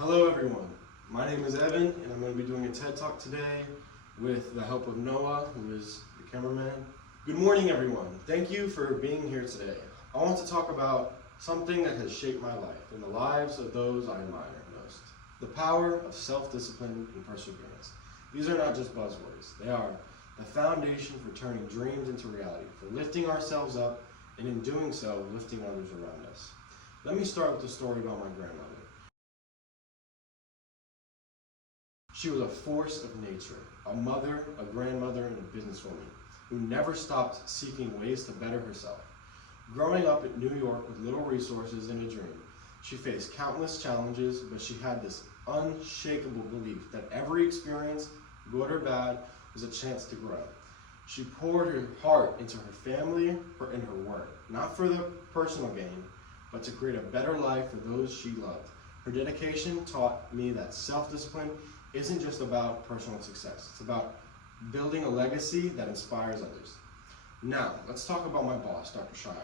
Hello everyone, my name is Evan and I'm going to be doing a TED Talk today with the help of Noah, who is the cameraman. Good morning everyone, thank you for being here today. I want to talk about something that has shaped my life and the lives of those I admire most. The power of self-discipline and perseverance. These are not just buzzwords, they are the foundation for turning dreams into reality, for lifting ourselves up, and in doing so, lifting others around us. Let me start with a story about my grandmother. She was a force of nature, a mother, a grandmother, and a businesswoman who never stopped seeking ways to better herself. Growing up in New York with little resources and a dream, she faced countless challenges, but she had this unshakable belief that every experience, good or bad, was a chance to grow. She poured her heart into her family and her work, not for the personal gain, but to create a better life for those she loved. Her dedication taught me that self-discipline isn't just about personal success. It's about building a legacy that inspires others. Now, let's talk about my boss, Dr. Shire.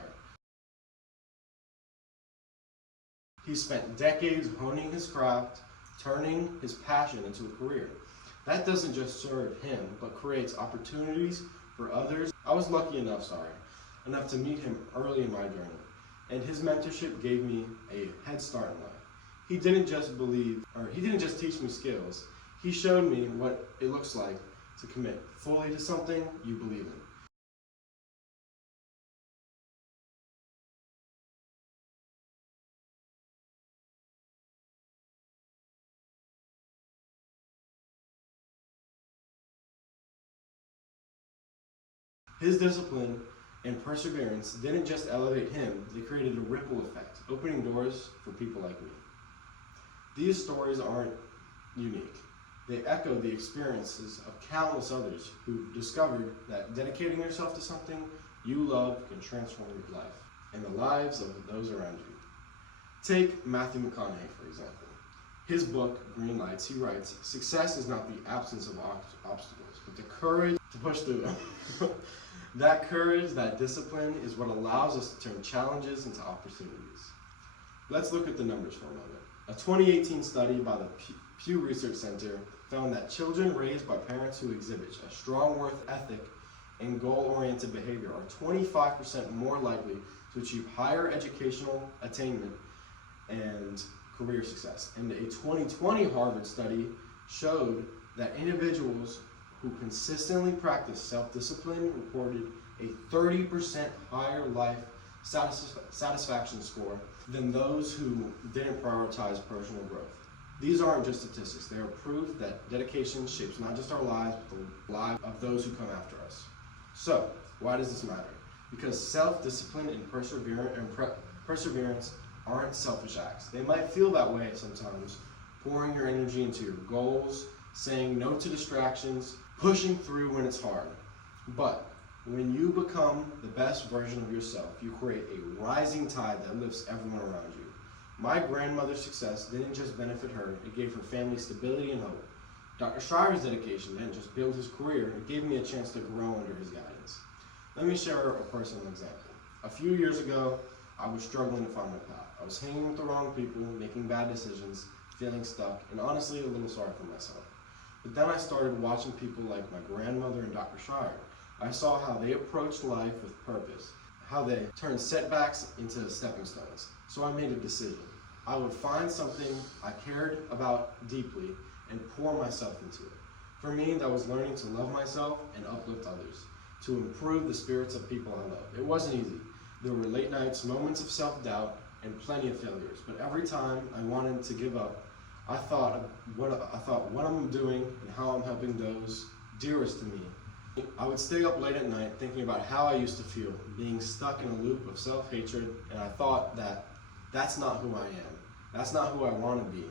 He spent decades honing his craft, turning his passion into a career. That doesn't just serve him, but creates opportunities for others. I was lucky enough to meet him early in my journey, and his mentorship gave me a head start in life. He didn't just teach me skills. He showed me what it looks like to commit fully to something you believe in. His discipline and perseverance didn't just elevate him, they created a ripple effect, opening doors for people like me. These stories aren't unique. They echo the experiences of countless others who discovered that dedicating yourself to something you love can transform your life and the lives of those around you. Take Matthew McConaughey, for example. His book, Green Lights, he writes, "Success is not the absence of obstacles, but the courage to push through them." That courage, that discipline, is what allows us to turn challenges into opportunities. Let's look at the numbers for a moment. A 2018 study by the Pew Research Center found that children raised by parents who exhibit a strong work ethic and goal-oriented behavior are 25% more likely to achieve higher educational attainment and career success. And a 2020 Harvard study showed that individuals who consistently practice self-discipline reported a 30% higher life satisfaction score than those who didn't prioritize personal growth. These aren't just statistics, they are proof that dedication shapes not just our lives, but the lives of those who come after us. So, why does this matter? Because self-discipline and perseverance aren't selfish acts. They might feel that way sometimes, pouring your energy into your goals, saying no to distractions, pushing through when it's hard. But when you become the best version of yourself, you create a rising tide that lifts everyone around you. My grandmother's success didn't just benefit her, it gave her family stability and hope. Dr. Shire's dedication didn't just build his career, it gave me a chance to grow under his guidance. Let me share a personal example. A few years ago, I was struggling to find my path. I was hanging with the wrong people, making bad decisions, feeling stuck, and honestly a little sorry for myself. But then I started watching people like my grandmother and Dr. Shire. I saw how they approached life with purpose, how they turned setbacks into stepping stones. So I made a decision. I would find something I cared about deeply and pour myself into it. For me, that was learning to love myself and uplift others, to improve the spirits of people I love. It wasn't easy. There were late nights, moments of self-doubt, and plenty of failures. But every time I wanted to give up, I thought what I'm doing and how I'm helping those dearest to me. I would stay up late at night thinking about how I used to feel, being stuck in a loop of self-hatred, and I thought that that's not who I am. That's not who I want to be.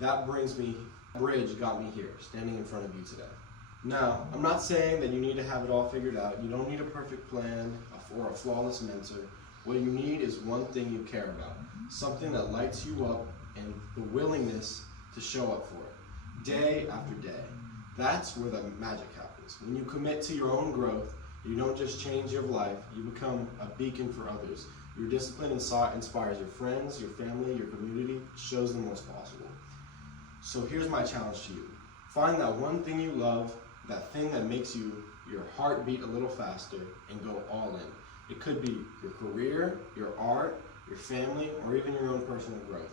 That bridge got me here, standing in front of you today. Now, I'm not saying that you need to have it all figured out. You don't need a perfect plan or a flawless mentor. What you need is one thing you care about, something that lights you up and the willingness to show up for it, day after day. That's where the magic happens. When you commit to your own growth, you don't just change your life, you become a beacon for others. Your discipline inspires your friends, your family, your community, shows them what's possible. So here's my challenge to you. Find that one thing you love, that thing that makes your heart beat a little faster, and go all in. It could be your career, your art, your family, or even your own personal growth.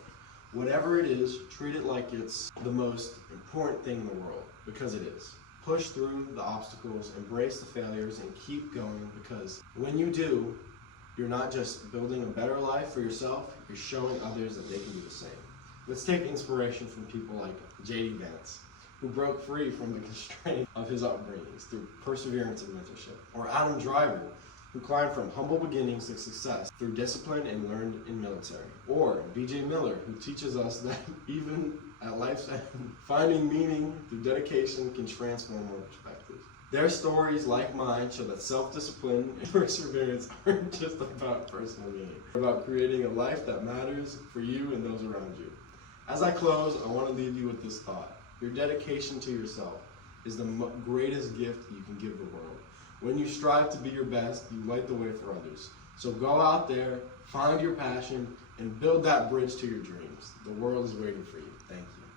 Whatever it is, treat it like it's the most important thing in the world, because it is. Push through the obstacles, embrace the failures, and keep going, because when you do, you're not just building a better life for yourself, you're showing others that they can do the same. Let's take inspiration from people like J.D. Vance, who broke free from the constraint of his upbringings through perseverance and mentorship. Or Adam Driver, who climbed from humble beginnings to success through discipline and learned in military. Or B.J. Miller, who teaches us that even at life's end, finding meaning through dedication can transform our perspective. Their stories, like mine, show that self-discipline and perseverance aren't just about personal gain. They're about creating a life that matters for you and those around you. As I close, I want to leave you with this thought. Your dedication to yourself is the greatest gift you can give the world. When you strive to be your best, you light the way for others. So go out there, find your passion, and build that bridge to your dreams. The world is waiting for you. Thank you.